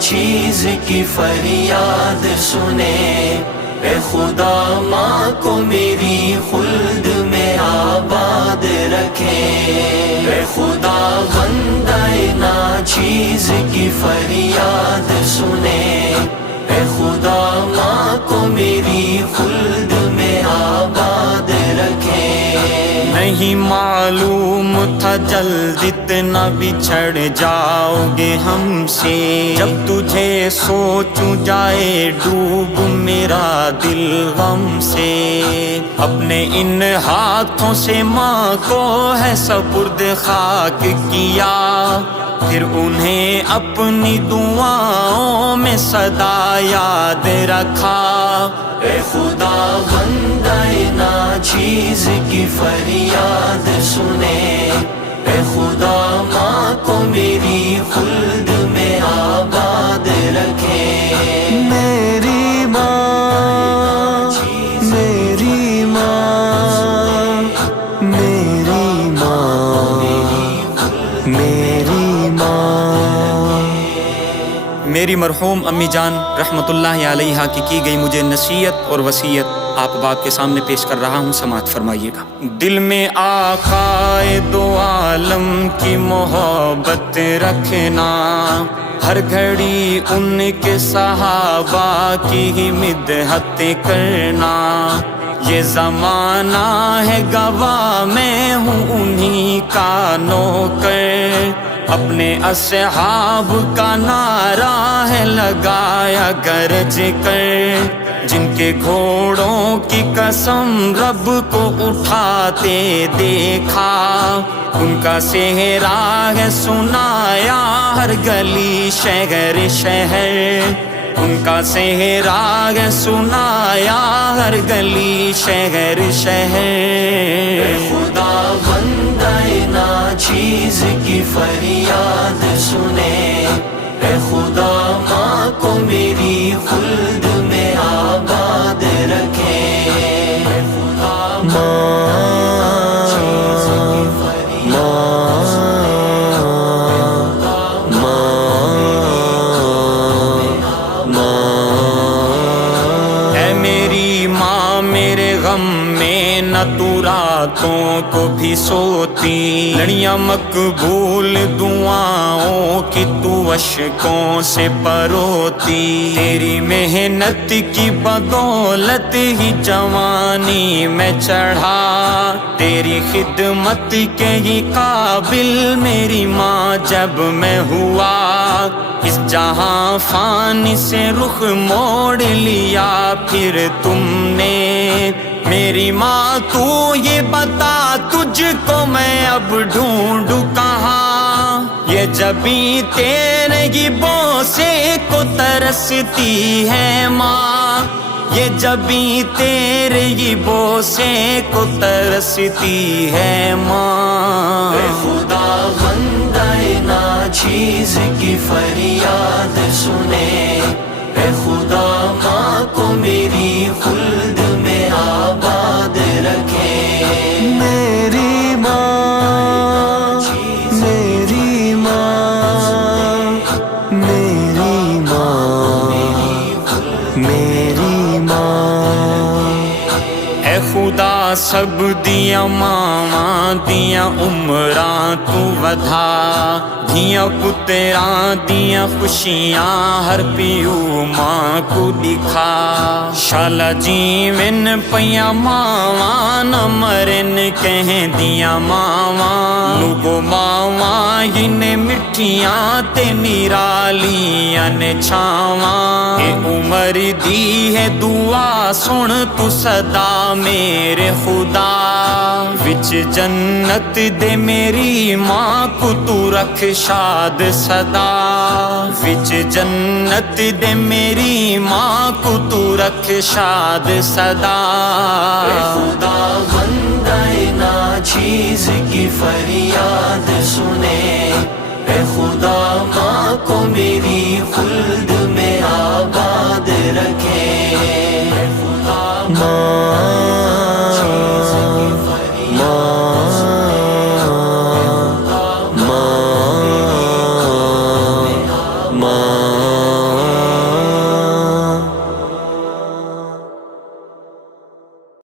چیز کی فریاد سنے، اے خدا ماں کو میری خلد میں آباد رکھے، اے خدا بندہ ناچیز کی فریاد سنے، اے خدا ماں کو میری خلد میں آباد رکھے۔ نہیں معلوم تھا جلد اتنا بچھڑ جاؤ گے ہم سے، جب تجھے سوچوں جائے ڈوب میرا دل غم سے۔ اپنے ان ہاتھوں سے ماں کو ہے سپرد خاک کیا، پھر انہیں اپنی دعاؤں میں سدا یاد رکھا۔ اے خدا بندہ ناچیز کی فریاد سنے، اے خدا ماں کو میری خلد میں آباد رکھے۔ میری ماں، میری ماں، میری ماں، میری ماں۔ میری مرحوم امی جان رحمت اللہ علیہا کی گئی مجھے نصیحت اور وصیت آپ بات کے سامنے پیش کر رہا ہوں، سماعت فرمائیے گا۔ دل میں آقائے دو عالم کی محبت رکھنا، ہر گھڑی ان کے صحابہ کی ہی مدحت کرنا۔ یہ زمانہ ہے گواہ میں ہوں انہی کا نوکر، اپنے اصحاب کا نعرہ ہے لگایا گرج کر۔ جن کے گھوڑوں کی قسم رب کو اٹھاتے دیکھا، ان کا صحرا ہے سنایا ہر گلی شہر شہر، ان کا صحرا ہے سنایا ہر گلی شہر شہر۔ اے خدا بندہ ناچیز کی فریاد سنے، اے خدا ماں کو میری خلد میں آباد رکھے۔ اے خدا نہ تو راتوں کو بھی سوتی، لڑیاں مقبول دعاؤں کی تو اشکوں سے پروتی۔ تیری محنت کی بدولت ہی جوانی میں چڑھا، تیری خدمت کے ہی قابل میری ماں جب میں ہوا۔ اس جہاں فانی سے رخ موڑ لیا پھر تم نے، میری ماں تو یہ بتا تجھ کو میں اب ڈھونڈوں کہاں؟ یہ جبیں تیرے ہی بوسے کو ترستی ہے ماں، یہ جبیں تیرے ہی بوسے کو ترستی ہے ماں۔ اے خدا بندہ ناچیز کی فریاد سنے، اے خدا ماں کو میری خلد میں آباد رکھے۔ میری ماں، میری ماں، میری ماں، میری ماں۔ اے خدا سب دیا ماواں دیا عمراں تو ودھا، دیا پتراں دیا خوشیاں ہر پیو ماں کو دکھا۔ شالا جیون پیا ماواں نہ مرن کہیں دیا ماواں، لوگو ماواں ہن مٹھیاں تے نرالیاں نے چھاواں۔ اے عمر دی ہے دعا سن تو صدا میرے خدا وچ جنت دے میری ماں کو تو رکھ شاد صدا وچ جنت دے میری ماں کو تو رکھ شاد صدا خدا بندہ ناچیز کی فریاد سنے اے خدا ماں کو میری خلد میں آباد رکھے اے خدا ماں